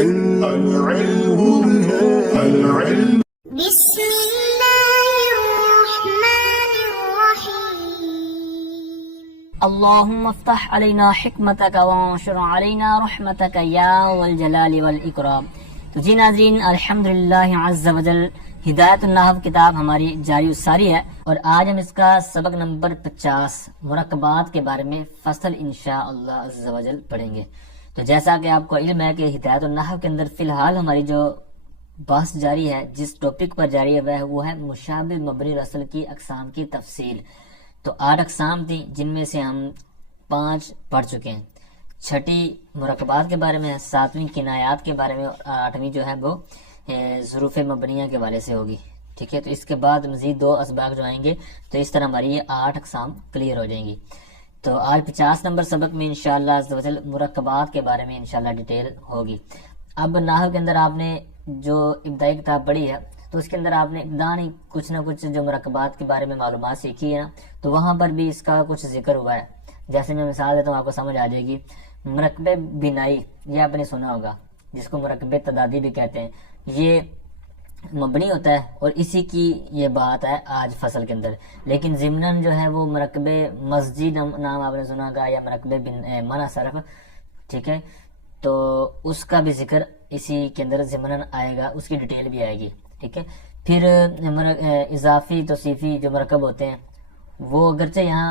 بسم الله الرحمن الرحيم اللهم افتح علينا حکمتک وانشر علينا رحمتک یا والجلال والاکرام۔ تو جی ناظرین، الحمدللہ عز وجل ہدایت النحو کتاب ہماری جاری و ساری ہے، اور آج ہم اس کا سبق نمبر 50 مرکبات کے بارے میں فصل انشاءاللہ عز وجل پڑھیں گے۔ تو جیسا کہ آپ کو علم ہے کہ ہدایت النحو کے اندر فی الحال ہماری جو بحث جاری ہے، جس ٹاپک پر جاری ہے وہ ہے مشابہ مبنی رسل کی اقسام کی تفصیل۔ تو 8 اقسام تھیں، جن میں سے ہم 5 پڑھ چکے ہیں۔ 6ٹی مرکبات کے بارے میں ہے، 7ویں کنایات کے بارے میں، اور 8ویں جو ہے وہ ظروف مبنیہ کے والے سے ہوگی۔ ٹھیک ہے، تو اس کے بعد مزید 2 اسباق جو آئیں گے، تو اس طرح ہماری یہ 8 اقسام کلیئر ہو جائیں گی۔ تو آج 50 نمبر سبق میں انشاءاللہ عز وجل مرکبات کے بارے میں انشاءاللہ ڈیٹیل ہوگی۔ اب نحو کے اندر آپ نے جو ابتدائی کتاب پڑھی ہے، تو اس کے اندر آپ نے ابتداء کچھ نہ کچھ جو مرکبات کے بارے میں معلومات سیکھی ہے نا، تو وہاں پر بھی اس کا کچھ ذکر ہوا ہے۔ جیسے میں مثال دیتا ہوں، آپ کو سمجھ آ جائے گی۔ مرکب بنائی، یہ آپ نے سنا ہوگا، جس کو مرکب تدادی بھی کہتے ہیں۔ یہ مبنی ہوتا ہے، اور اسی کی یہ بات ہے آج فصل کے اندر۔ لیکن ضمناً جو ہے وہ مرکب مسجد نام آپ نے سنا ہوگا، یا مرکب منع صرف، ٹھیک ہے، تو اس کا بھی ذکر اسی کے اندر ضمناً آئے گا، اس کی ڈیٹیل بھی آئے گی۔ ٹھیک ہے، پھر اضافی توصیفی جو مرکب ہوتے ہیں، وہ اگرچہ یہاں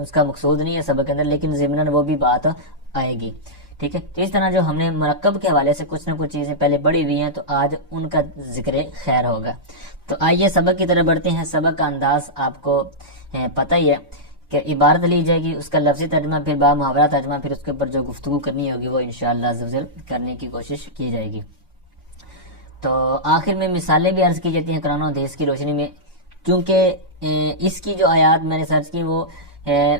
اس کا مقصود نہیں ہے سبق کے اندر، لیکن ضمناً وہ بھی بات آئے گی۔ ٹھیک ہے، تو اس طرح جو ہم نے مرکب کے حوالے سے کچھ نہ کچھ چیزیں پہلے پڑھی ہوئی ہیں، تو آج ان کا ذکر خیر ہوگا۔ تو آئیے سبق کی طرف بڑھتے ہیں۔ سبق کا انداز آپ کو پتہ ہی ہے کہ عبارت لی جائے گی، اس کا لفظی ترجمہ، پھر با محاورہ ترجمہ، پھر اس کے اوپر جو گفتگو کرنی ہوگی وہ انشاءاللہ عز وجل کرنے کی کوشش کی جائے گی۔ تو آخر میں مثالیں بھی عرض کی جاتی ہیں قرآن و حدیث کی روشنی میں، کیونکہ اس کی جو آیات میں نے سرچ کی، وہ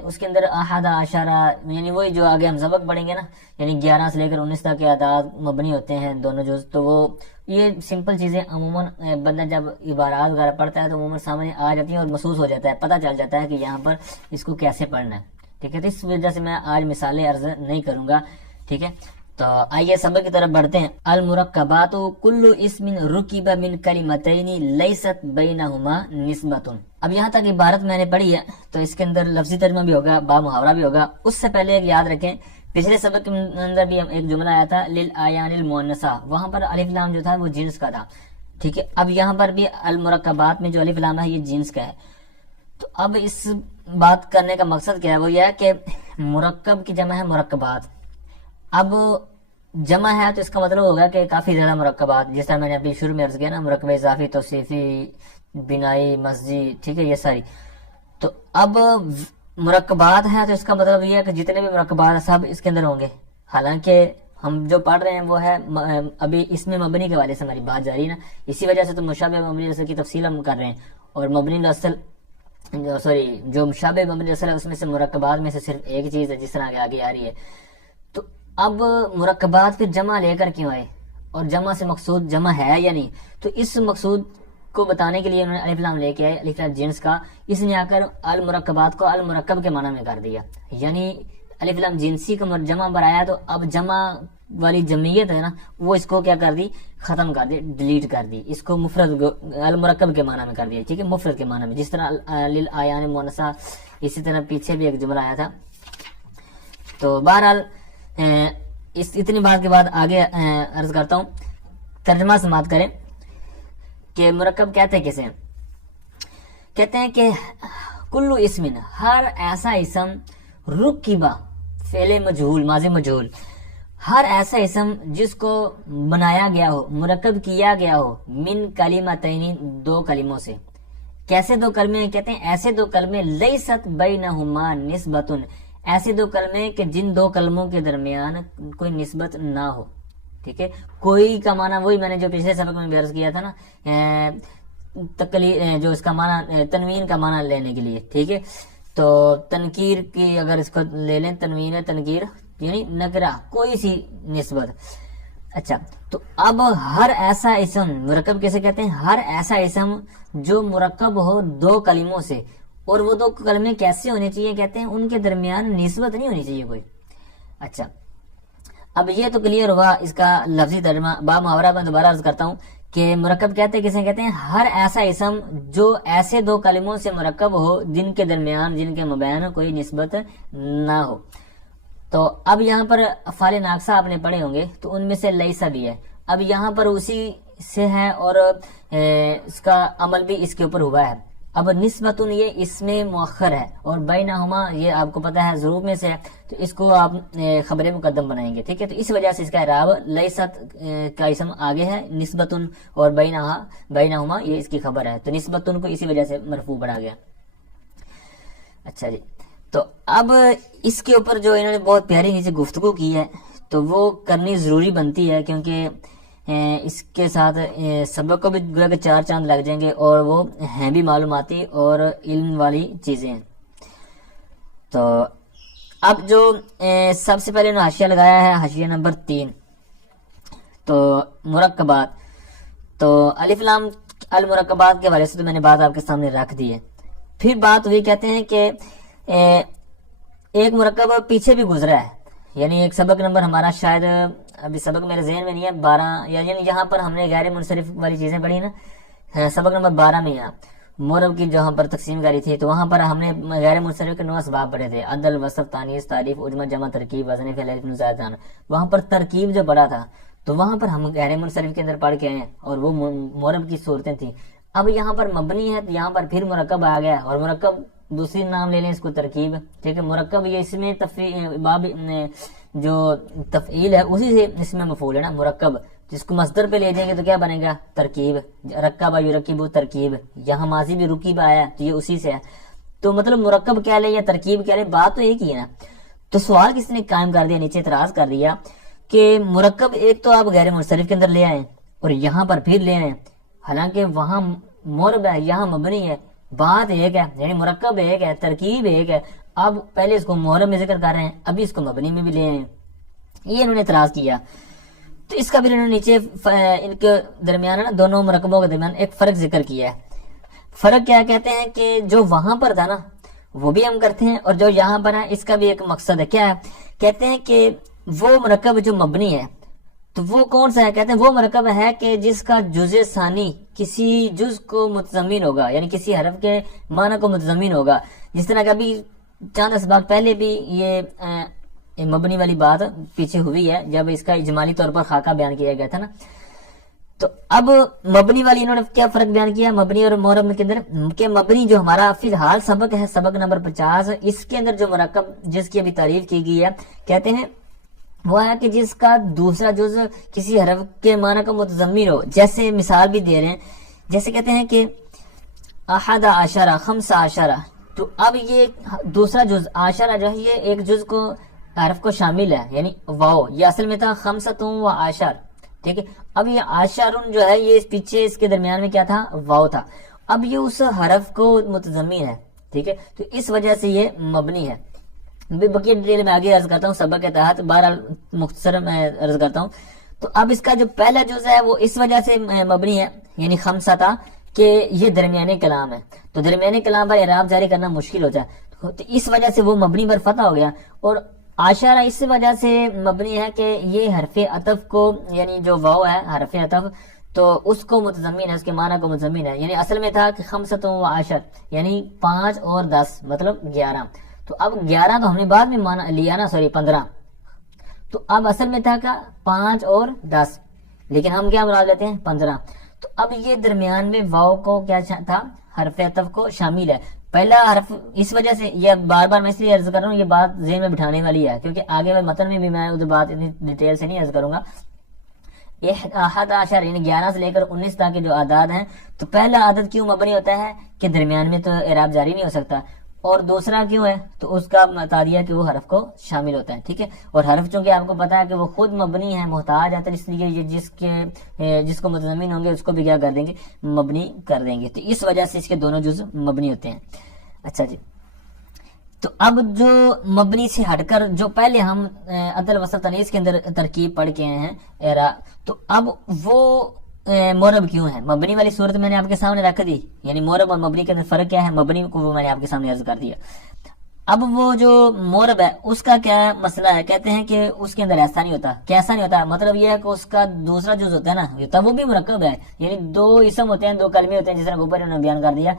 اس کے اندر احد عشرہ، یعنی وہی جو آگے ہم سبق پڑھیں گے نا، یعنی 11 سے لے کر 19 تک کے اعداد مبنی ہوتے ہیں دونوں جز۔ تو وہ یہ سمپل چیزیں عموماً بندہ جب عبارات وغیرہ پڑھتا ہے تو عموماً سامنے آ جاتی ہیں، اور محسوس ہو جاتا ہے، پتہ چل جاتا ہے کہ یہاں پر اس کو کیسے پڑھنا ہے۔ ٹھیک ہے، تو اس وجہ سے میں آج مثالیں عرض نہیں کروں گا۔ ٹھیک ہے، تو آئیے سبق کی طرف بڑھتے ہیں۔ المرکبات کل اسم رکب من کلمتین لیست بینہما نسبۃ۔ اب یہاں تک عبارت میں نے پڑھی ہے، تو اس کے اندر لفظی ترجمہ بھی ہوگا، با محاورہ بھی ہوگا۔ اس سے پہلے ایک یاد رکھیں، پچھلے سبق کے اندر بھی ایک جملہ آیا تھا للآیان المؤنثہ، وہاں پر الف لام جو تھا وہ جنس کا تھا۔ ٹھیک ہے، اب یہاں پر بھی المرکبات میں جو الف لام ہے یہ جنس کا ہے۔ تو اب اس بات کرنے کا مقصد کیا ہے، وہ یہ ہے کہ مرکب کی جمع ہے مرکبات۔ اب جمع ہے تو اس کا مطلب ہوگا کہ کافی زیادہ مرکبات، جس طرح میں نے ابھی شروع میں عرض کیا نا، مرکب اضافی، توصیفی، بنائی، مسجد، ٹھیک ہے، یہ ساری۔ تو اب مرکبات ہیں تو اس کا مطلب یہ ہے کہ جتنے بھی مرکبات ہیں سب اس کے اندر ہوں گے۔ حالانکہ ہم جو پڑھ رہے ہیں وہ ہے ابھی اس میں مبنی کے والے سے ہماری بات جاری ہے نا، اسی وجہ سے تو مشابہ مبنی رسل کی تفصیل ہم کر رہے ہیں۔ اور مبنی رسل جو مشابہ مبنی رسل ہے، اس میں سے مرکبات میں سے صرف ایک چیز ہے، جس طرح آگے آ رہی ہے۔ تو اب مرکبات پھر جمع لے کر کیوں آئے، اور جمع سے مقصود جمع ہے یا نہیں؟ تو اس مقصود کو بتانے کے لیے انہوں نے الف لام لے کے آئے، الف لام جنس کا، اس نے آ کر المرکبات کو المرکب کے معنی میں کر دیا، یعنی الف لام جنسی کا جمع پر آیا، تو اب جمع والی جمعیت ہے نا، وہ اس کو کیا کر دی، ختم کر دی، ڈیلیٹ کر دی، اس کو مفرد المرکب کے معنی میں کر دیا۔ ٹھیک ہے، مفرد کے معنی میں، جس طرح للآیان المؤنثہ، اسی طرح پیچھے بھی ایک جملہ آیا تھا۔ تو بہرحال اس اتنی بات کے بعد آگے عرض کرتا ہوں، ترجمہ سماعت کریں کہ مرکب کہتے ہیں کسے ہیں؟ کہتے ہیں کہ کل اسم، ہر ایسا اسم، رکبہ فعل مجہول، ماضی مجہول، ہر ایسا اسم جس کو بنایا گیا ہو، مرکب کیا گیا ہو، من کلمتین، 2 کلموں سے۔ کیسے 2 کلمے؟ کہتے ہیں ایسے 2 کلمے لیست بینہما نسبۃ، ایسے 2 کلمے کہ جن 2 کلموں کے درمیان کوئی نسبت نہ ہو۔ ٹھیک ہے، کوئی کا معنی وہی میں نے جو پچھلے سبق میں بھی عرض کیا تھا نا، جو اس کا معنی تنوین کا معنی لینے کے لیے۔ ٹھیک ہے، تو تنکیر کی اگر اس کو لے لیں، تنوین تنکیر یعنی نکرہ، کوئی سی نسبت۔ اچھا، تو اب ہر ایسا اسم، مرکب کیسے کہتے ہیں؟ ہر ایسا اسم جو مرکب ہو 2 کلموں سے، اور وہ 2 کلمے کیسے ہونے چاہیے؟ کہتے ہیں ان کے درمیان نسبت نہیں ہونی چاہیے کوئی۔ اچھا، اب یہ تو کلیئر ہوا اس کا لفظی ترجمہ. با محاورہ میں دوبارہ عرض کرتا ہوں کہ مرکب کہتے ہیں کسے کہتے ہیں؟ ہر ایسا اسم جو ایسے دو کلموں سے مرکب ہو جن کے درمیان جن کے مبین کوئی نسبت نہ ہو. تو اب یہاں پر افعال ناقصہ آپ نے پڑھے ہوں گے تو ان میں سے لیسا بھی ہے. اب یہاں پر اسی سے ہے اور اس کا عمل بھی اس کے اوپر ہوا ہے. اب نسبت یہ اس میں مؤخر ہے اور بینہما یہ آپ کو پتا ہے ظروف میں سے ہے تو اس کو آپ خبر مقدم بنائیں گے. ٹھیک ہے، تو اس وجہ سے اس کا اعراب لیست کا اسم آگے ہے، نسبت اور بینہما یہ اس کی خبر ہے، تو نسبت کو اسی وجہ سے مرفوع پڑھا گیا. اچھا جی، تو اب اس کے اوپر جو انہوں نے بہت پیاری نیچے گفتگو کی ہے تو وہ کرنی ضروری بنتی ہے، کیونکہ اس کے ساتھ سبق کو بھی گویا کہ 4 چاند لگ جائیں گے اور وہ ہیں بھی معلوماتی اور علم والی چیزیں ہیں. تو اب جو سب سے پہلے حاشیہ لگایا ہے، حاشیہ نمبر 3، تو مرکبات. تو الف لام المرکبات کے حوالے سے تو میں نے بات آپ کے سامنے رکھ دی ہے. پھر بات ہوئی، کہتے ہیں کہ ایک مرکب پیچھے بھی گزرا ہے، یعنی ایک سبق نمبر ہمارا شاید ابھی سبق میرے ذہن میں نہیں ہے 12، یعنی یہاں پر ہم نے غیر منصرف والی چیزیں پڑھی نا، سبق نمبر 12 میں یہاں مورب کی جہاں پر تقسیم کاری تھی تو وہاں پر ہم نے غیر منصرف کے 9 اسباب پڑھے تھے، عدل، وصف، تانیث، تعریف، عجمہ، جمع، ترکیب، وزن، فعل، اسم، زائد، جان. وہاں پر ترکیب جو پڑھا تھا تو وہاں پر ہم غیر منصرف کے اندر پڑھ کے آئے اور وہ مورب کی صورتیں تھیں. اب یہاں پر مبنی ہے تو یہاں پر پھر مرکب آ گیا اور مرکب دوسری نام لے لیں اس کو ترکیب. ٹھیک ہے، مرکب یہ اس میں باب جو تفعیل ہے اسی سے اس میں مفعول ہے نا مرکب، جس کو مصدر پہ لے جائیں گے تو کیا بنے گا؟ ترکیب. رکب یرکب ترکیب، یہاں ماضی بھی رکیب آیا تو یہ اسی سے ہے. تو مطلب مرکب کیا لے یا ترکیب کیا لے، بات تو ایک ہی ہے نا. تو سوال کس نے قائم کر دیا، نیچے اعتراض کر دیا کہ مرکب ایک تو آپ غیر منصرف کے اندر لے آئے اور یہاں پر پھر لے آئے، حالانکہ وہاں مورب ہے یہاں مبنی ہے. بات ایک ہے، یعنی مرکب ایک ہے، ترکیب ایک ہے. اب پہلے اس کو مورب میں ذکر کر رہے ہیں، ابھی اس کو مبنی میں بھی لے آئے. یہ انہوں نے اعتراض کیا. تو اس کا بھی انہوں نے نیچے ان کے درمیان نا دونوں مرکبوں کے درمیان ایک فرق ذکر کیا ہے. فرق کیا کہتے ہیں کہ جو وہاں پر تھا نا وہ بھی ہم کرتے ہیں اور جو یہاں پر ہے اس کا بھی ایک مقصد ہے. کیا ہے؟ کہتے ہیں کہ وہ مرکب جو مبنی ہے تو وہ کون سا ہے؟ کہتے ہیں وہ مرکب ہے کہ جس کا جزء ثانی کسی جز کو متضمن ہوگا، یعنی کسی حرف کے معنی کو متضمن ہوگا. جس طرح کہ ابھی چند اسباق پہلے بھی یہ مبنی والی بات پیچھے ہوئی ہے جب اس کا اجمالی طور پر خاکہ بیان کیا گیا تھا نا. تو اب مبنی والی انہوں نے کیا فرق بیان کیا مبنی اور مورب کے اندر، کہ مبنی جو ہمارا فی الحال سبق ہے، سبق نمبر 50، اس کے اندر جو مرکب جس کی ابھی تعریف کی گئی ہے کہتے ہیں وہ ہے کہ جس کا دوسرا جز کسی حرف کے معنی کو متضمن ہو. جیسے مثال بھی دے رہے ہیں، جیسے کہتے ہیں کہ احد عشرہ، خمس عشرہ. تو اب یہ دوسرا جز عشرہ جو ہے یہ ایک جز کو حرف کو شامل ہے، یعنی واو. یہ اصل میں تھا خمسۃ و عشر. ٹھیک ہے، اب یہ عشرن جو ہے یہ پیچھے اس کے درمیان میں کیا تھا؟ واو تھا. اب یہ اس حرف کو متضمن ہے. ٹھیک ہے، تو اس وجہ سے یہ مبنی ہے. بقیہ ڈیٹیل میں آگے عرض کرتا ہوں سبق کے تحت، بہرحال مختصر میں عرض کرتا ہوں. تو اب اس کا جو پہلا جز ہے وہ اس وجہ سے مبنی ہے، یعنی خمسہ تھا کہ یہ درمیانی کلام ہے. تو درمیانی کلام پر اعراب جاری کرنا مشکل ہو جائے تو اس وجہ سے وہ مبنی پر فتح ہو گیا. اور عشرہ اس وجہ سے مبنی ہے کہ یہ حرف عطف کو، یعنی جو واو ہے حرف عطف تو اس کو متضمن ہے، اس کے معنی کو متضمن ہے. یعنی اصل میں تھا کہ خمسۃ و عشر، یعنی 5 اور 10 مطلب 11. تو اب 11 تو ہم نے بعد میں مانا لیا نا، 15. تو اب اصل میں تھا کا 5 اور 10، لیکن ہم کیا مراد لیتے ہیں 15. تو اب یہ درمیان میں واو کو کیا تھا؟ حرف عطف کو شامل ہے. پہلا حرف اس وجہ سے یہ بار بار میں اس لیے عرض کر رہا ہوں، یہ بات ذہن میں بٹھانے والی ہے کیونکہ آگے متن میں بھی میں ادھر بات اتنی ڈیٹیل سے نہیں عرض کروں گا. احد عشر یعنی 11 سے لے کر 19 تک کے جو اعداد ہیں، تو پہلا عدد کیوں مبنی ہوتا ہے کہ درمیان میں تو اعراب جاری نہیں ہو سکتا، اور دوسرا کیوں ہے تو اس کا بتا دیا کہ وہ حرف کو شامل ہوتا ہے. ٹھیک ہے، اور حرف چونکہ آپ کو پتا ہے کہ وہ خود مبنی ہے، محتاج ہے، اس لیے یہ جس کو متضمن ہوں گے اس کو بھی کیا کر دیں گے؟ مبنی کر دیں گے. تو اس وجہ سے اس کے دونوں جز مبنی ہوتے ہیں. اچھا جی، تو اب جو مبنی سے ہٹ کر جو پہلے ہم عدل وصف تانیث کے اندر ترکیب پڑھ کے آئے ہیں تو اب وہ مورب کیوں ہے؟ مبنی والی صورت میں نے آپ کے سامنے رکھ دی، یعنی مورب اور مبنی کے اندر فرق کیا ہے، مبنی کو وہ میں نے آپ کے سامنے عرض کر دیا. اب وہ جو مورب ہے اس کا کیا مسئلہ ہے، کہتے ہیں کہ اس کے اندر ایسا نہیں ہوتا. کیسا نہیں ہوتا؟ مطلب یہ ہے کہ اس کا دوسرا جز ہوتا ہے نا، ہوتا وہ بھی مرکب ہے، یعنی دو اسم ہوتے ہیں، دو کلمے ہوتے ہیں، جس طرح اوپر انہوں نے بیان کر دیا.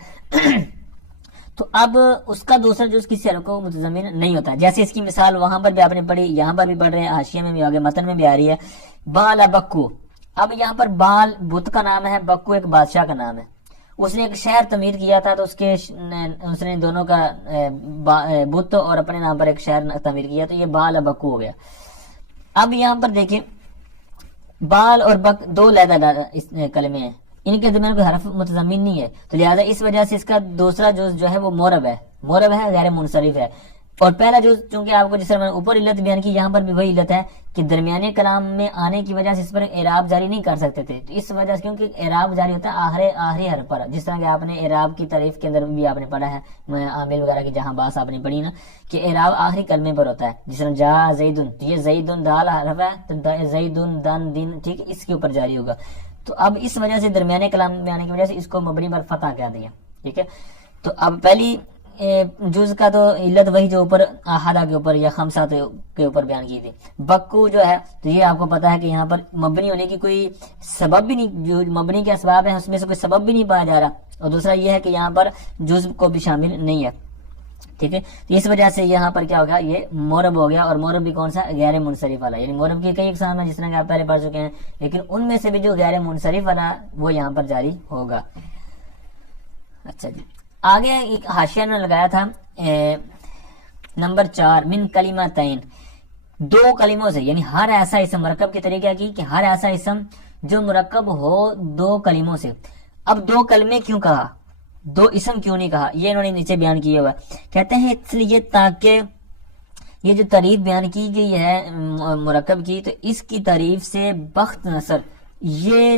تو اب اس کا دوسرا جز کسی حرف کو متضمن نہیں ہوتا. جیسے اس کی مثال وہاں پر بھی آپ نے پڑھی، یہاں پر بھی پڑھ رہے ہیں، حاشیے میں بھی آگے متن میں بھی آ رہی ہے. بال بکو. اب یہاں پر بال بت کا نام ہے، بکو ایک بادشاہ کا نام ہے. اس نے ایک شہر تعمیر کیا تھا، تو اس نے دونوں کا بت اور اپنے نام پر ایک شہر تعمیر کیا، تو یہ بال بکو ہو گیا. اب یہاں پر دیکھیں بال اور بک دو علیحدہ کلمے ہیں، ان کے درمیان کوئی حرف متضمن نہیں ہے، تو لہذا اس وجہ سے اس کا دوسرا جز جو ہے وہ مورب ہے، مورب ہے، غیر منصرف ہے. اور پہلا جز چونکہ آپ کو جس طرح میں نے اوپر علت بیان کی، یہاں پر بھی وہی علت ہے کہ درمیانے کلام میں آنے کی وجہ سے اس پر اعراب جاری نہیں کر سکتے تھے. تو اس وجہ سے کیونکہ اعراب جاری ہوتا ہے آخری حرف پر، جس طرح کہ آپ نے اعراب کی تعریف کے اندر بھی آپ نے پڑھا ہے، عامل وغیرہ کی جہاں باس آپ نے پڑھی نا، کہ اعراب آخری کلمے پر ہوتا ہے. جس طرح جا زیدن، تو یہ زیدن دال حرف ہے، تو زیدن دن دن، ٹھیک ہے، اس کے اوپر جاری ہوگا. تو اب اس وجہ سے درمیانے کلام میں آنے کی وجہ سے اس کو مبنی پر فتح کہہ دیا. ٹھیک ہے، تو اب پہلی جز کا تو علت وہی جو اوپر احادہ کے اوپر یا خمسہ کے اوپر بیان کی تھی. بکو جو ہے تو یہ آپ کو پتا ہے کہ یہاں پر مبنی ہونے کی کوئی سبب بھی نہیں، جو مبنی کے اسباب ہیں اس میں سے کوئی سبب بھی نہیں پایا جا رہا. اور دوسرا یہ ہے کہ یہاں پر جز کو بھی شامل نہیں ہے. ٹھیک ہے، تو اس وجہ سے یہاں پر کیا ہوگا، یہ مورب ہو گیا. اور مورب بھی کون سا؟ غیر منصرف والا. یعنی مورب کی کئی اقسام ہیں جس طرح کہ آپ پہلے پڑھ چکے ہیں، لیکن ان میں سے بھی جو غیر منصرف والا وہ یہاں پر جاری ہوگا. اچھا جی، آگے ایک حاشیہ نے لگایا تھا نمبر 4 من کلمتین، دو کلموں سے، یعنی ہر ایسا اسم مرکب کے طریقہ کی کہ ہر ایسا اسم جو مرکب ہو دو کلموں سے. اب دو کلمے کیوں کہا، دو اسم کیوں نہیں کہا، یہ انہوں نے نیچے بیان کیا ہوا. کہتے ہیں اس لیے تاکہ یہ جو تعریف بیان کی گئی ہے مرکب کی، تو اس کی تعریف سے بخت نصر یہ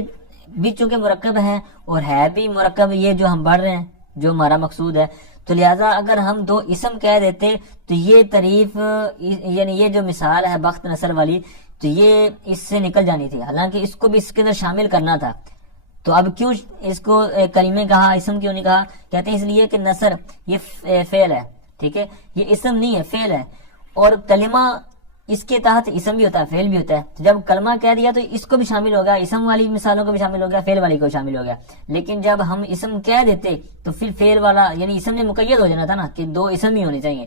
بھی چونکہ مرکب ہے اور ہے بھی مرکب یہ جو ہم پڑھ رہے ہیں جو ہمارا مقصود ہے، تو لہٰذا اگر ہم دو اسم کہہ دیتے تو یہ تعریف یعنی یہ جو مثال ہے بخت نصر والی، تو یہ اس سے نکل جانی تھی، حالانکہ اس کو بھی اس کے اندر شامل کرنا تھا. تو اب کیوں اس کو کلمے کہا، اسم کیوں نہیں کہا؟ کہتے ہیں اس لیے کہ نصر یہ فعل ہے. ٹھیک ہے، یہ اسم نہیں ہے، فعل ہے. اور کلمہ اس کے تحت اسم بھی ہوتا ہے، فعل بھی ہوتا ہے. تو جب کلمہ کہہ دیا تو اس کو بھی شامل ہوگا، اسم والی مثالوں کو بھی شامل ہو گیا، فعل والی کو شامل ہو گیا. لیکن جب ہم اسم کہہ دیتے تو پھر فعل والا یعنی اسم نے مقید ہو جانا تھا نا، کہ دو اسم ہی ہونے چاہیے،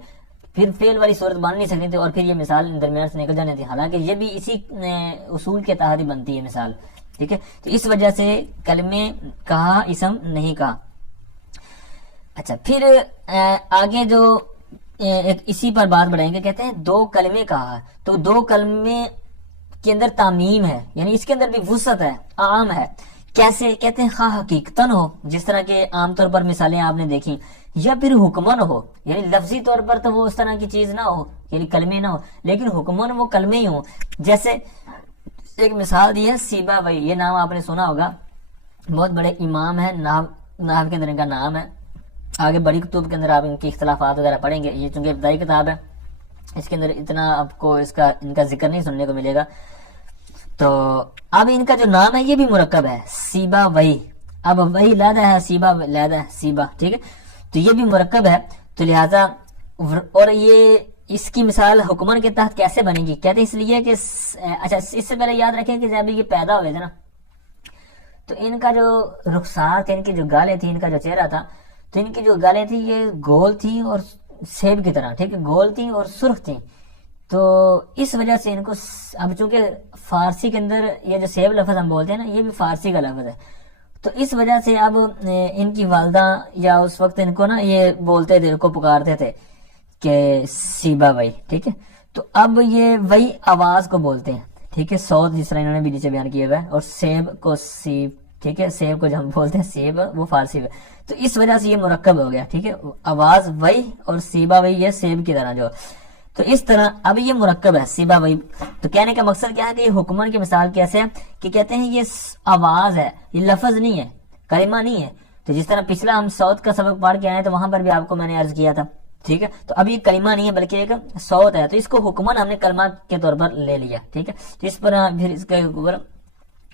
پھر فعل والی صورت بن نہیں سکتی تھی اور پھر یہ مثال درمیان سے نکل جانی تھی. حالانکہ یہ بھی اسی اصول کے تحت ہی بنتی ہے مثال. ٹھیک ہے، تو اس وجہ سے کلمے کہا، اسم نہیں کہا. اچھا، پھر آگے جو اسی پر بات بڑھائیں گے، کہتے ہیں دو کلمے کہا، تو دو کلمے کے اندر تعمیم ہے، یعنی اس کے اندر بھی وسعت ہے، عام ہے. کیسے؟ کہتے ہیں خواہ حقیقتاً ہو، جس طرح کے عام طور پر مثالیں آپ نے دیکھی، یا پھر حکمن ہو، یعنی لفظی طور پر تو وہ اس طرح کی چیز نہ ہو، یعنی کلمے نہ ہو، لیکن حکمن وہ کلمے ہی ہوں. جیسے ایک مثال دی ہے سیبا وئی، یہ نام آپ نے سنا ہوگا، بہت بڑے امام ہے، نحو کے اندر ان کا نام ہے. آگے بڑی کتب کے اندر آپ ان کی اختلافات وغیرہ پڑھیں گے. یہ چونکہ ابتدائی کتاب ہے، اس کے اندر اتنا آپ کو ان کا ذکر نہیں سننے کو ملے گا. تو اب ان کا جو نام ہے یہ بھی مرکب ہے، سیبا وئی. اب وہی لیدہ ہے، سیبا لیدہ ہے، سیبا. ٹھیک ہے، تو یہ بھی مرکب ہے. تو لہذا اور یہ اس کی مثال حکمن کے تحت کیسے بنے گی؟ کہتے ہیں اس لیے کہ اچھا اس سے پہلے یاد رکھیں کہ جب یہ پیدا ہوئے تھے نا، تو ان کا جو رخسار تھے، ان کی جو گالیں تھی، ان کا جو چہرہ تھا، تو ان کی جو گالیں تھی یہ گول تھی اور سیب کی طرح. ٹھیک ہے، گول تھی اور سرخ تھی. تو اس وجہ سے ان کو اب چونکہ فارسی کے اندر یہ جو سیب لفظ ہم بولتے ہیں نا، یہ بھی فارسی کا لفظ ہے. تو اس وجہ سے اب ان کی والدہ یا اس وقت ان کو نا یہ بولتے تھے، ان کو پکارتے تھے کہ سیبا وئی. ٹھیک ہے، تو اب یہ وہی آواز کو بولتے ہیں. ٹھیک ہے، صوت جس طرح انہوں نے بھی نیچے بیان کیا ہوا ہے. اور سیب کو سیب، ٹھیک ہے، سیب کو جو ہم بولتے ہیں سیب، وہ فارسی میں. تو اس وجہ سے یہ مرکب ہو گیا. ٹھیک ہے، آواز وئی اور سیبا وئی، یہ سیب کی طرح جو. تو اس طرح اب یہ مرکب ہے سیبا وئی. تو کہنے کا مقصد کیا ہے کہ یہ حکمن کی مثال کیسے ہے کہ کہتے ہیں یہ آواز ہے، یہ لفظ نہیں ہے، کلمہ نہیں ہے. تو جس طرح پچھلا ہم صوت کا سبق پڑھ کے آئے تو وہاں پر بھی آپ کو میں نے عرض کیا تھا. ٹھیک ہے، تو اب یہ کلمہ نہیں ہے بلکہ ایک صوت ہے. تو اس کو حکمن ہم نے کلمہ کے طور پر لے لیا. ٹھیک ہے، تو اس پر پھر اس کے اوپر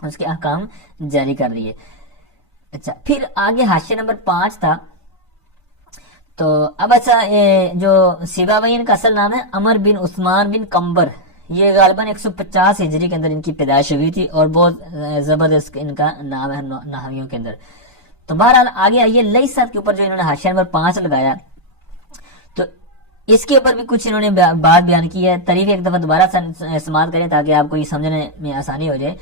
اس کے احکام جاری کر دیے. اچھا، پھر آگے حاشیہ نمبر 5 تھا. تو اب اچھا جو سیبویین کا اصل نام ہے عمر بن عثمان بن کمبر، یہ غالباً 150 ہجری کے اندر ان کی پیدائش ہوئی تھی اور بہت زبردست ان کا نام ہے نحویوں کے اندر. تو بہرحال آگے آئیے لیست کے اوپر جو انہوں نے حاشیہ نمبر 5 لگایا، تو اس کے اوپر بھی کچھ انہوں نے بات بیان کی ہے. تعریف ایک دفعہ دوبارہ سماعت کریں تاکہ آپ کو یہ سمجھنے میں آسانی ہو جائے.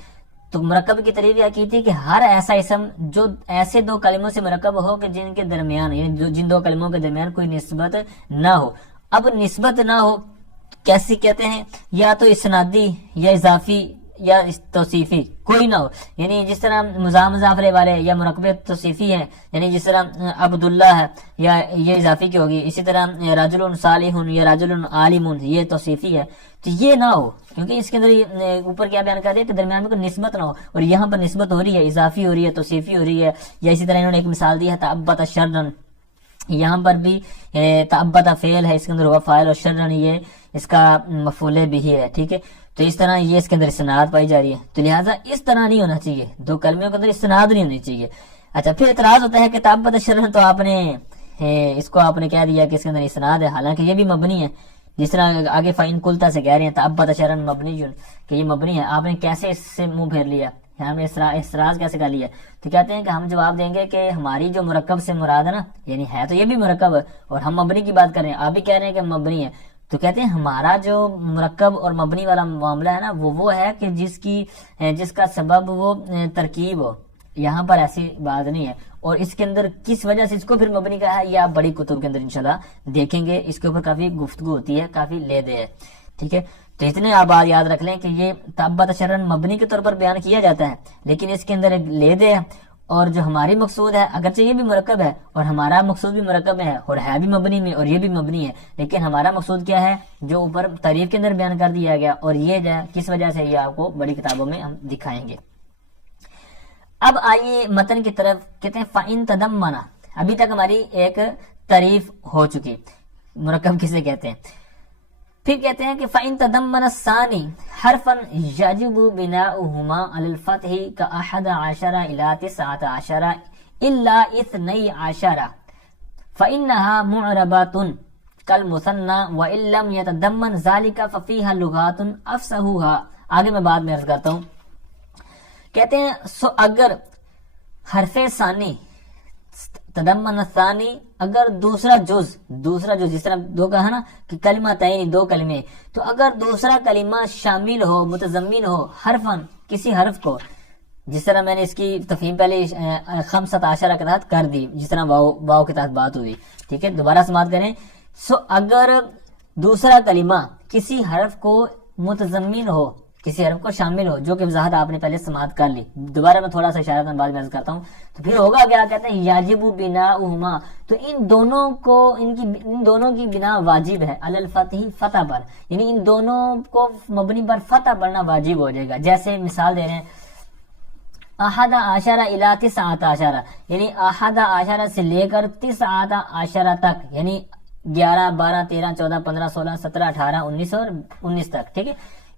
تو مرکب کی تعریف یہ کی تھی کہ ہر ایسا اسم جو ایسے دو کلموں سے مرکب ہو کہ جن کے درمیان، یعنی جن دو کلموں کے درمیان کوئی نسبت نہ ہو. اب نسبت نہ ہو کیسی کہتے ہیں؟ یا تو اسنادی یا اضافی یا توصیفی، کوئی نہ ہو. یعنی جس طرح مضاف علیہ والے یا مرکب توصیفی ہے، یعنی جس طرح عبداللہ ہے یا یہ اضافی کی ہوگی. اسی طرح رجل صالح یا رجل عالم یہ توصیفی ہے. تو یہ نہ ہو، کیونکہ اس کے اندر اوپر کیا بیان کر دیا کہ درمیان میں کوئی نسبت نہ ہو. اور یہاں پر نسبت ہو رہی ہے، اضافی ہو رہی ہے، توصیفی ہو رہی ہے. یا اسی طرح انہوں نے ایک مثال دی ہے تعبت شرن، یہاں پر بھی تعبت فعل ہے، اس کے اندر ہوا فاعل، اور شرن یہ اس کا مفعول بھی ہے. ٹھیک ہے، تو اس طرح یہ اس کے اندر استناد پائی جا رہی ہے. تو لہٰذا اس طرح نہیں ہونا چاہیے، دو کلموں کے اندر استناد نہیں ہونی چاہیے. اچھا، پھر اعتراض ہوتا ہے کہ تعبت شرن تو آپ نے اس کو آپ نے کہہ دیا کہ اس کے اندر استناد ہے، حالانکہ یہ بھی مبنی ہے. جس طرح آگے فائن کلتا سے کہہ رہے ہیں تعبت شرن مبنی کہ یہ مبنی ہے، آپ نے کیسے اس سے منہ پھیر لیا، ہم نے اعتراض کیسے کر لیا؟ تو کہتے ہیں کہ ہم جواب دیں گے کہ ہماری جو مرکب سے مراد ہے نا، یعنی ہے تو یہ بھی مرکب ہے اور ہم مبنی کی بات کر رہے ہیں، آپ بھی کہہ رہے ہیں کہ مبنی ہے. تو کہتے ہیں ہمارا جو مرکب اور مبنی والا معاملہ ہے نا، وہ ہے کہ جس کا سبب وہ ترکیب ہو. یہاں پر ایسی بات نہیں ہے. اور اس کے اندر کس وجہ سے اس کو پھر مبنی کہا ہے، یہ آپ بڑی کتب کے اندر انشاءاللہ دیکھیں گے. اس کے اوپر کافی گفتگو ہوتی ہے، کافی لے دے ہے. ٹھیک ہے، تو اتنے آپ بات یاد رکھ لیں کہ یہ تعبت شرن مبنی کے طور پر بیان کیا جاتا ہے، لیکن اس کے اندر ایک لے دے ہے. اور جو ہماری مقصود ہے، اگرچہ یہ بھی مرکب ہے اور ہمارا مقصود بھی مرکب ہے اور ہے بھی مبنی میں اور یہ بھی مبنی ہے، لیکن ہمارا مقصود کیا ہے جو اوپر تعریف کے اندر بیان کر دیا گیا، اور یہ جو ہے کس وجہ سے یہ آپ کو بڑی کتابوں میں ہم دکھائیں گے. اب آئیے متن کی طرف. کہتے ہیں فَإِن تَدَمَّنَ، ابھی تک ہماری ایک تعریف ہو چکی مرکب کسے کہتے ہیں. پھر کہتے ہیں کہ فَإِن تَدَمَّنَ الثَّانِي حَرْفًا يَجِبُ بِنَاؤُهُمَا عَلَى الْفَتْحِ كَأَحَدَ عَشَرَ إِلَى 19 إِلَّا 12 فَإِنَّهَا مُعْرَبَةٌ كَالْمُثَنَّى وَإِن لَّمْ يَتَدَمَّنْ ذَلِكَ فَفِيهَا لُغَاتٌ أَفْصَحُوهَا. آگے میں بعد میں عرض کرتا ہوں. کہتے ہیں سو اگر حرف ثانی تدمن الثانی، اگر دوسرا جز جس طرح دو کہا نا کہ کلمہ تعین دو کلمے، تو اگر دوسرا کلمہ شامل ہو، متضمن ہو حرفن کسی حرف کو، جس طرح میں نے اس کی تفہیم پہلے 15 کے تحت کر دی، جس طرح واو کے تحت بات ہوئی. ٹھیک ہے، دوبارہ سماعت کریں. سو اگر دوسرا کلمہ کسی حرف کو متضمن ہو، کسی حرف کو شامل ہو، جو کہ وضاحت آپ نے پہلے سماعت کر لی، دوبارہ میں تھوڑا سا اشارہ بعد میں عرض کرتا ہوں. تو پھر ہوگا کیا؟ کہتے ہیں یاجب بناؤہما، تو ان دونوں کی بنا واجب ہے علی الفتح، فتح پر، یعنی ان دونوں کو مبنی پر فتح پڑھنا واجب ہو جائے گا. جیسے مثال دے رہے ہیں 11 الی 19، یعنی 11 سے لے کر 19 تک، یعنی 11 12 13 14 15 16 17 18 19 اور 19 تک. ٹھیک ہے،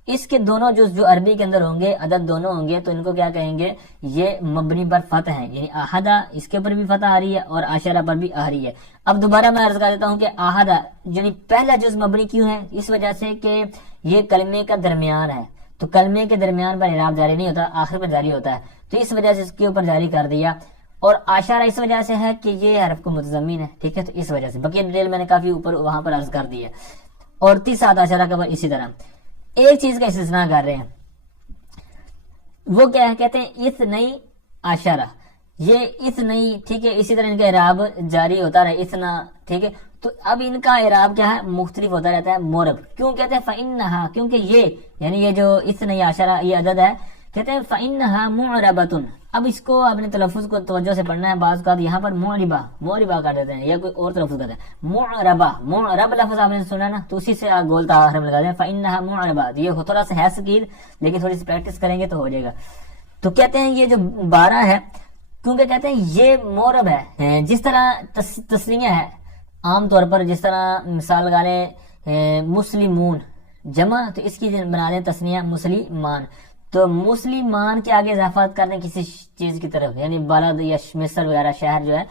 اس کے دونوں جو عربی کے اندر ہوں گے، عدد دونوں ہوں گے، تو ان کو کیا کہیں گے؟ یہ مبنی پر فتح ہے، یعنی احدہ اس کے اوپر بھی فتح آ رہی ہے اور عشرہ پر بھی آ رہی ہے. اب دوبارہ میں عرض کر دیتا ہوں کہ احدہ یعنی پہلا جز مبنی کیوں ہے؟ اس وجہ سے کہ یہ کلمے کا درمیان ہے، تو کلمے کے درمیان پر اعراب جاری نہیں ہوتا، آخر پر جاری ہوتا ہے، تو اس وجہ سے اس کے اوپر جاری کر دیا. اور عشرہ اس وجہ سے ہے کہ یہ حرف کو متضمن ہے. ٹھیک ہے، تو اس وجہ سے بقیہ ڈیٹیل میں نے کافی اوپر وہاں پر عرض کر دی ہے. اور 19 کا اسی طرح ایک چیز کا استثناء کر رہے ہیں، وہ کیا ہے؟ کہتے ہیں 12، یہ 12. ٹھیک ہے، اسی طرح ان کا اعراب جاری ہوتا رہے 12. ٹھیک ہے، تو اب ان کا اعراب کیا ہے؟ مختلف ہوتا رہتا ہے، مورب. کیوں کہتے ہیں فَإِنَّهَا؟ کیونکہ یہ یعنی یہ جو 12 یہ عدد ہے، کہتے ہیں فَإِنَّهَا مُعْرَبَةٌ. اب اس کو اپنے تلفظ کو توجہ سے پڑھنا ہے. بعض کا یہاں پر معربہ کر دیتے ہیں یا کوئی اور تلفظ کرتے ہیں. معرب لفظ آپ نے سنا نا، تو اسی سے گول حرف لگا دیں فَإِنَّهَا مُعْرَبَةٌ. یہ تھوڑا سا ہے سکیل، لیکن تھوڑی سی پریکٹس کریں گے تو ہو جائے گا. تو کہتے ہیں یہ جو 12 ہے، کیونکہ کہتے ہیں یہ معرب ہے. جس طرح تسنیہ ہے عام طور پر، جس طرح مثال لگا لیں مسلمون جمع، تو اس کی بنا دیں تسنیہ مسلمان. تو مسلمان کے آگے اضافات کرنے کسی چیز کی طرف، یعنی بلد یا مصر وغیرہ شہر جو ہے،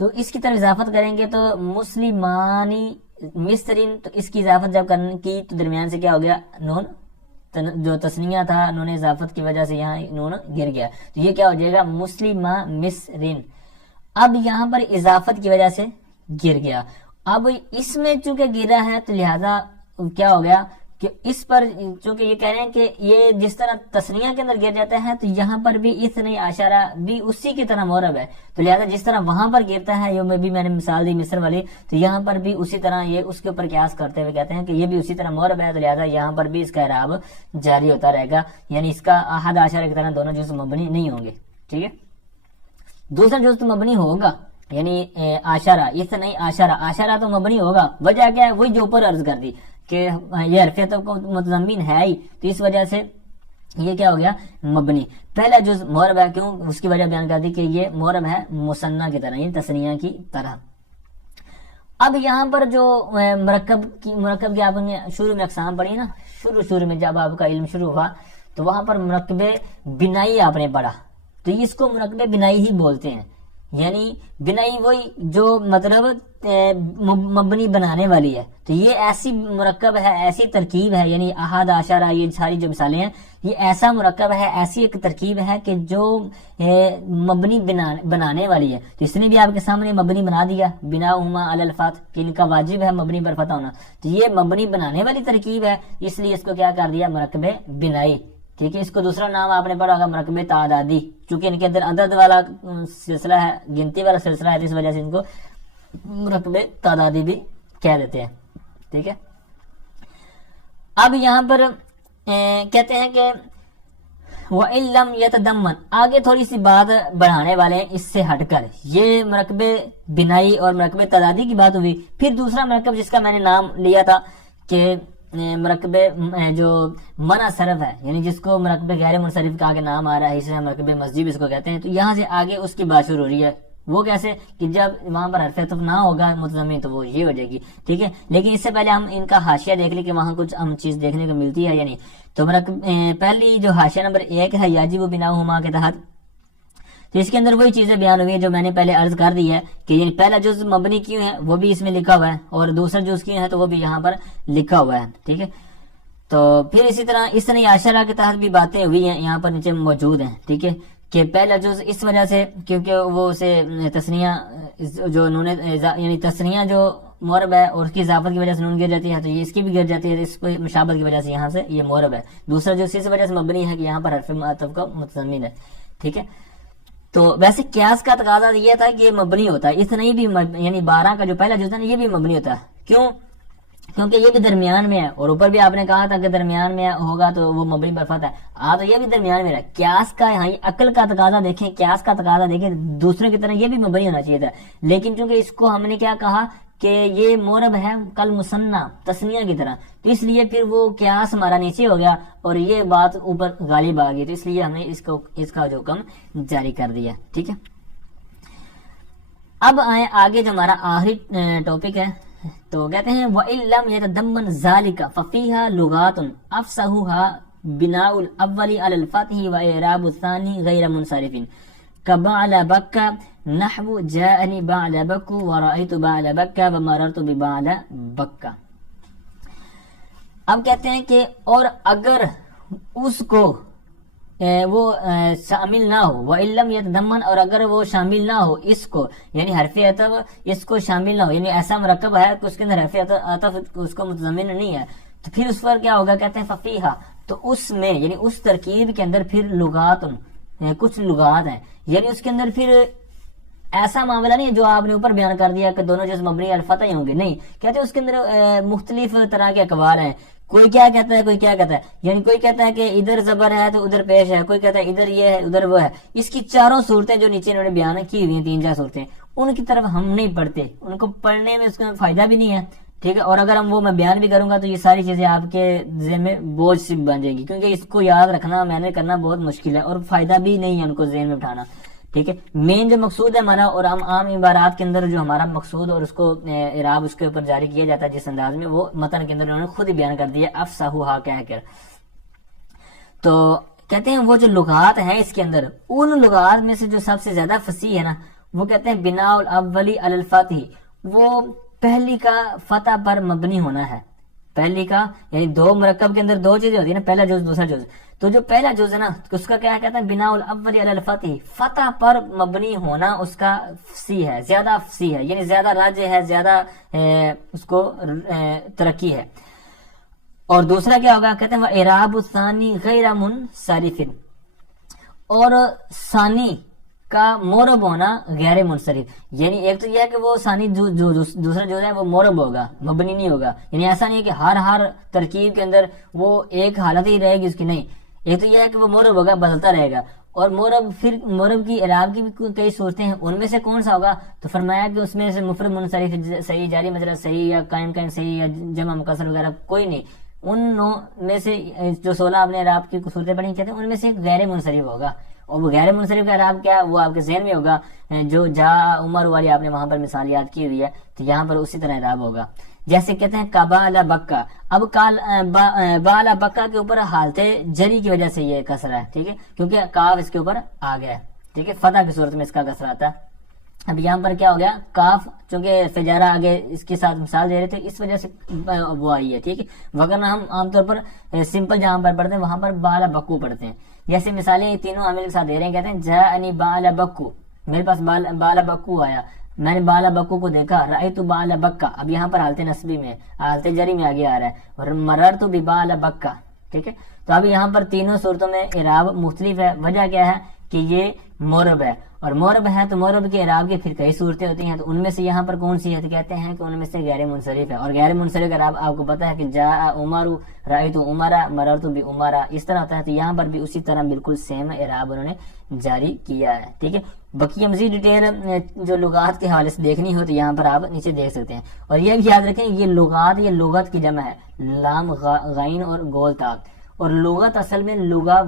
تو اس کی طرف اضافت کریں گے تو مسلمانی مصرین، تو اس کی اضافت جب کرنے کی تو درمیان سے کیا ہو گیا، نون جو تسنیہ تھا نون اضافت کی وجہ سے یہاں نون گر گیا، تو یہ کیا ہو جائے گا مسلمہ مصرین. اب یہاں پر اضافت کی وجہ سے گر گیا. اب اس میں چونکہ گرا ہے تو لہذا کیا ہو گیا کہ اس پر چونکہ یہ کہہ رہے ہیں کہ یہ جس طرح تسنیہ کے اندر گر جاتا ہے تو یہاں پر بھی اثنی عشرہ بھی اسی کی طرح معرب ہے، تو لہذا جس طرح وہاں پر گرتا ہے یہ بھی میں نے مثال دی مصر والی، تو یہاں پر بھی اسی طرح یہ اس کے اوپر قیاس کرتے ہوئے کہتے ہیں کہ یہ بھی اسی طرح معرب ہے، تو لہذا یہاں پر بھی اس کا اعراب جاری ہوتا رہے گا، یعنی اس کا احد عشرہ کی طرح دونوں جز مبنی نہیں ہوں گے. ٹھیک ہے، دوسرا جز تو مبنی ہوگا، یعنی عشرہ اثنی عشرہ تو مبنی ہوگا. وجہ کیا ہے، وہی جو اوپر عرض کر دی کہ یہ حرف عطف کو متضمن ہے ہی، تو اس وجہ سے یہ کیا ہو گیا مبنی. پہلا جز معرب ہے، کیوں، اس کی وجہ بیان کر دی کہ یہ معرب ہے مثنیٰ کی طرح، یعنی تثنیہ کی طرح. اب یہاں پر جو مرکب کی آپ نے شروع میں اقسام پڑھی نا، شروع میں جب آپ کا علم شروع ہوا تو وہاں پر مرکب بنائی آپ نے پڑھا، تو اس کو مرکب بنائی ہی بولتے ہیں. یعنی بنائی وہی جو مطلب مبنی بنانے والی ہے، تو یہ ایسی مرکب ہے، ایسی ترکیب ہے، یعنی احد عشرہ یہ ساری جو مثالیں ہیں یہ ایسا مرکب ہے، ایسی ایک ترکیب ہے کہ جو مبنی بنانے والی ہے. تو اس نے بھی آپ کے سامنے مبنی بنا دیا، بناؤہما علی الفتح، کہ ان کا واجب ہے مبنی پر فتح ہونا، تو یہ مبنی بنانے والی ترکیب ہے، اس لیے اس کو کیا کر دیا مرکب بنائی. ٹھیک ہے، اس کو دوسرا نام آپ نے پڑھا ہوگا مرکب تعدادی، چونکہ ان کے اندر عدد والا سلسلہ ہے، گنتی والا سلسلہ ہے، اس وجہ سے ان کو مرکب تعدادی بھی کہہ دیتے ہیں. ٹھیک ہے، اب یہاں پر کہتے ہیں کہ وَإِن لَمْ يَتَضَمَّن، آگے تھوڑی سی بات بڑھانے والے ہیں اس سے ہٹ کر. یہ مرکب بنائی اور مرکب تعدادی کی بات ہوئی. پھر دوسرا مرکب جس کا میں نے نام لیا تھا کہ مرکب جو منع صرف ہے، یعنی جس کو مرکب غیر منصرف کا آگے نام آ رہا ہے، اس لیے مرکب مسجد اس کو کہتے ہیں. تو یہاں سے آگے اس کی بات شروع ہو رہی ہے. وہ کیسے کہ جب وہاں پر حرف عطف نہ ہوگا متضمن تو وہ یہ ہو جائے گی. ٹھیک ہے، لیکن اس سے پہلے ہم ان کا حاشیہ دیکھ لیں کہ وہاں کچھ ہم چیز دیکھنے کو ملتی ہے یا نہیں. تو مرکب پہلی جو حاشیہ نمبر 1 ہے یاجب بناؤہما کے تحت، تو اس کے اندر وہی چیزیں بیان ہوئی ہیں جو میں نے پہلے عرض کر دی ہے کہ یعنی پہلا جز مبنی کیوں ہے وہ بھی اس میں لکھا ہوا ہے، اور دوسرا جز کیوں ہے تو وہ بھی یہاں پر لکھا ہوا ہے. ٹھیک ہے، تو پھر اسی طرح اثنی عشرہ کے تحت بھی باتیں ہوئی ہیں، یہاں پر نیچے موجود ہیں. ٹھیک ہے، کہ پہلا جز اس وجہ سے کیونکہ وہ اسے تسنیہ جو نون یعنی تسنیہ جو معرب ہے اور اس کی اضافت کی وجہ سے نون گر جاتی ہے، تو یہ اس کی بھی گر جاتی ہے، اس کو مشابہت کی وجہ سے یہاں سے یہ معرب ہے. دوسرا جو اسی وجہ سے مبنی ہے کہ یہاں پر حرف عطف کا متضمن ہے. ٹھیک ہے، تو ویسے قیاس کا تقاضا یہ تھا کہ یہ مبنی ہوتا ہے، اس نہیں بھی یعنی 12 کا جو پہلا جز ہے نا یہ بھی مبنی ہوتا ہے. کیوں؟ کیونکہ یہ بھی درمیان میں ہے، اور اوپر بھی آپ نے کہا تھا کہ درمیان میں ہوگا تو وہ مبنی پر فتح ہے. تو یہ بھی درمیان میں ہے. قیاس کا یہاں عقل کا تقاضا دیکھیں، قیاس کا تقاضا دیکھیں، دوسرے کی طرح یہ بھی مبنی ہونا چاہیے تھا، لیکن چونکہ اس کو ہم نے کیا کہا کہ یہ معرب ہے کل مثنیٰ تسنیہ کی طرح، تو اس لیے پھر وہ قیاس ہمارا نیچے ہو گیا اور یہ بات اوپر غالب آ گئی، تو اس لیے ہم نے اس کا جو حکم جاری کر دیا. ٹھیک ہے، اب آئے آگے جو ہمارا آخری ٹاپک ہے، تو کہتے ہیں وَإِن لَمْ يَتَضَمَّنْ ذَلِكَ فَفِيهَا لُغَاتٌ أَفْصَحُهَا بِنَاءُ الْأَوَّلِ عَلَى الْفَتْحِ وَإِعْرَابُ الثَّانِي غَيْرَ مُنْصَرِفٍ كَبَعْلَ بَكَّ نَحْوُ جَاءَنِي بَعْلَ بَكُّ وَرَأَيْتُ بَعْلَ بَكَّ وَمَرَرْتُ بِبَعْلَ بَكَّ. اب کہتے ہیں کہ اور اگر اس کو وہ شامل نہ ہو، وَإِلَّمْ يَتَضَمَّنْ، اور اگر وہ شامل نہ ہو اس کو، یعنی حرف عطف اس کو شامل نہ ہو، یعنی ایسا مرکب ہے کہ اس کے اندر حرف عطف اس کو متضمن نہیں ہے، تو پھر اس پر کیا ہوگا، کہتے ہیں ففیہا، تو اس میں یعنی اس ترکیب کے اندر پھر لغات کچھ لغات ہیں، یعنی اس کے اندر پھر ایسا معاملہ نہیں ہے جو آپ نے اوپر بیان کر دیا کہ دونوں جز مبنی الفتح ہی ہوں گے، نہیں، کہتے ہیں اس کے اندر مختلف طرح کے اقوال ہیں. کوئی کیا کہتا ہے، کوئی کیا کہتا ہے، یعنی کوئی کہتا ہے کہ ادھر زبر ہے تو ادھر پیش ہے، کوئی کہتا ہے ادھر یہ ہے ادھر وہ ہے. اس کی چاروں صورتیں جو نیچے انہوں نے بیان کی ہوئی ہیں، 3-4 صورتیں، ان کی طرف ہم نہیں پڑھتے، ان کو پڑھنے میں اس کا فائدہ بھی نہیں ہے. ٹھیک ہے، اور اگر ہم وہ میں بیان بھی کروں گا تو یہ ساری چیزیں آپ کے ذہن میں بوجھ سی بن جائیں گی، کیونکہ اس کو یاد رکھنا محنت کرنا بہت مشکل ہے اور فائدہ بھی نہیں ہے ان کو ذہن میں اٹھانا. ٹھیک ہے، مین جو مقصود ہے ہمارا، اور ہم عام عبارات کے اندر جو ہمارا مقصود اور اس کو اعراب اس کے اوپر جاری کیا جاتا ہے جس انداز میں، وہ متن کے اندر انہوں نے خود ہی بیان کر دیا افصحوہا کہہ کر. تو کہتے ہیں وہ جو لغات ہیں اس کے اندر، ان لغات میں سے جو سب سے زیادہ فصیح ہے نا وہ کہتے ہیں بنا الاولی علی الفاتح، وہ پہلی کا فتح پر مبنی ہونا ہے. پہلی کا یعنی دو مرکب کے اندر دو چیزیں ہوتی ہیں نا، پہلا جز دوسرا جز. تو جو پہلا جز ہے نا اس کا کیا کہتے ہیں بنا الاول علی الفتح، فتح پر مبنی ہونا اس کا فصیح ہے، زیادہ فصیح ہے، یعنی زیادہ راجح ہے، زیادہ اس کو ترقی ہے. اور دوسرا کیا ہوگا، کہتے ہیں اعراب الثانی غیر منصرف، اور ثانی کا مورب ہونا غیر منصرف. یعنی ایک تو یہ ہے کہ وہ ثانی دوسرا جو ہے وہ مورب ہوگا، مبنی نہیں ہوگا. یعنی ایسا نہیں ہے کہ ہر ترکیب کے اندر وہ ایک حالت ہی رہے گی اس کی، نہیں. ایک تو یہ ہے کہ وہ مورب ہوگا، بدلتا رہے گا. اور مورب کی اعراب کی بھی کئی صورتیں ہیں، ان میں سے کون سا ہوگا، تو فرمایا کہ اس میں سے مفرد منصرف صحیح، جاری مجرد صحیح، یا قائم قائم صحیح، یا جمع مکسر وغیرہ کوئی نہیں. ان میں سے جو 16 آپ نے اعراب کی صورتیں پڑھی کہتے ہیں ان میں سے غیر منصرف ہوگا. اور وہ غیر منصرف کا اعراب کیا ہے، وہ آپ کے ذہن میں ہوگا، جو جا عمر والی آپ نے وہاں پر مثال یاد کی ہوئی ہے، تو یہاں پر اسی طرح اعراب ہوگا. جیسے کہتے ہیں کبالا بکا، اب بالا بکا کے اوپر حالت جری کی وجہ سے یہ کسرہ ہے، ٹھیک ہے، کیونکہ کاف اس کے اوپر آ گیا ہے، ٹھیک ہے، فتح کی صورت میں اس کا کسرہ آتا ہے. اب یہاں پر کیا ہو گیا، کاف چونکہ فجارہ آگے اس کے ساتھ مثال دے رہے تھے اس وجہ سے وہ آئی ہے، ٹھیک ہے. وگرنہ ہم عام طور پر سمپل جہاں پر پڑھتے ہیں وہاں پر بالا بکو پڑھتے ہیں. جیسے مثالیں تینوں عامل کے ساتھ دے رہے ہیں، کہتے ہیں جاءنی بالا بکو، میرے پاس بالا بکو آیا، میں نے بالا بکو کو دیکھا. رأیت بالا بکا، اب یہاں پر حالت نصبی میں، حالت جری میں آگے آ رہا ہے، اور مررت ببالا بکا، ٹھیک ہے. تو اب یہاں پر تینوں صورتوں میں اعراب مختلف ہے. وجہ کیا ہے کہ یہ مورب ہے، اور مورب ہے تو مورب کے اعراب کی پھر کئی صورتیں ہوتی ہیں. تو ان میں سے یہاں پر کون سی ہے، تو کہتے ہیں کہ ان میں سے غیر منصرف ہے. اور غیر منصرف اعراب آپ کو پتہ ہے کہ جاء عمر، رأیت عمر، مررت بعمر، اس طرح ہوتا ہے. تو یہاں پر بھی اسی طرح بالکل سیم اعراب انہوں نے جاری کیا ہے، ٹھیک ہے. بقیہ مزید ڈیٹیل جو لغات کے حوالے سے دیکھنی ہو تو یہاں پر آپ نیچے دیکھ سکتے ہیں. اور یہ بھی یاد رکھیں یہ لغات کی جمع ہے، لام غین اور گول تاء. اور لغت اصل میں لغہ